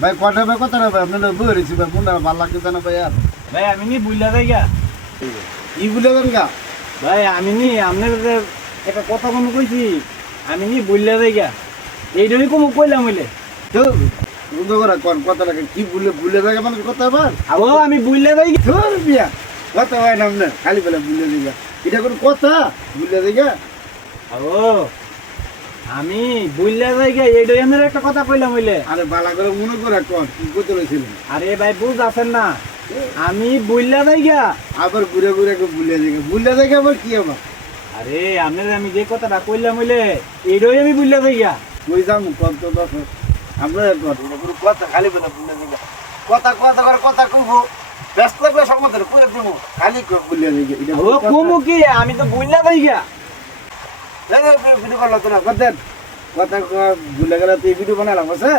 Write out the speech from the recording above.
ভাই কটা ভাই কথা ভাই আপনার বই রয়েছি ভাই কোনটা ভালো লাগছে না ভাই আর ভাই আমি নি বুঝলা যাই গা ই বলে দেন গা ভাই আমি নি আপনার যে একটা কথা কোনো কইছি আমি নি বুঝলা যাই গা এইটাই কম কইলাম হইলে তো রুদ্ধ করা কোন কথা লাগে কি ভুলে থাকে মানুষ কথা আবার ও আমি বুঝলা যাই গা ধর বিয়া কথা হয় না আপনার খালি বেলা ভুলে দিগা এটা কোন কথা ভুলে দিগা ও আমি বুঝলা যাই গা এইটাই আমার একটা কথা কইলাম হইলে আরে বালা করে মনে করে কোন কি করতে রয়েছিলেন আরে ভাই বুঝ আছেন না আমি বুঝলা যাই গা আবার ঘুরে ঘুরে ভুলে দিগা আবার কি আবার আরে আপনার আমি যে কথাটা কইলাম হইলে এইটাই আমি বুঝলা যাই গা কই যাবো কত তো দশ আপনার কথা খালি বেলা ভুলে দিগা কথা কথা করে কথা কইবো ব্যস্ত লাগলে সমাধান করে দেবো খালি ভুলে দিগা এটা ও কমু কি আমি তো বুঝলা যাই গা ভিডিও করলো তো না করতেন কথা ভুলে গেলে তুই ভিডিও বানালাম আছে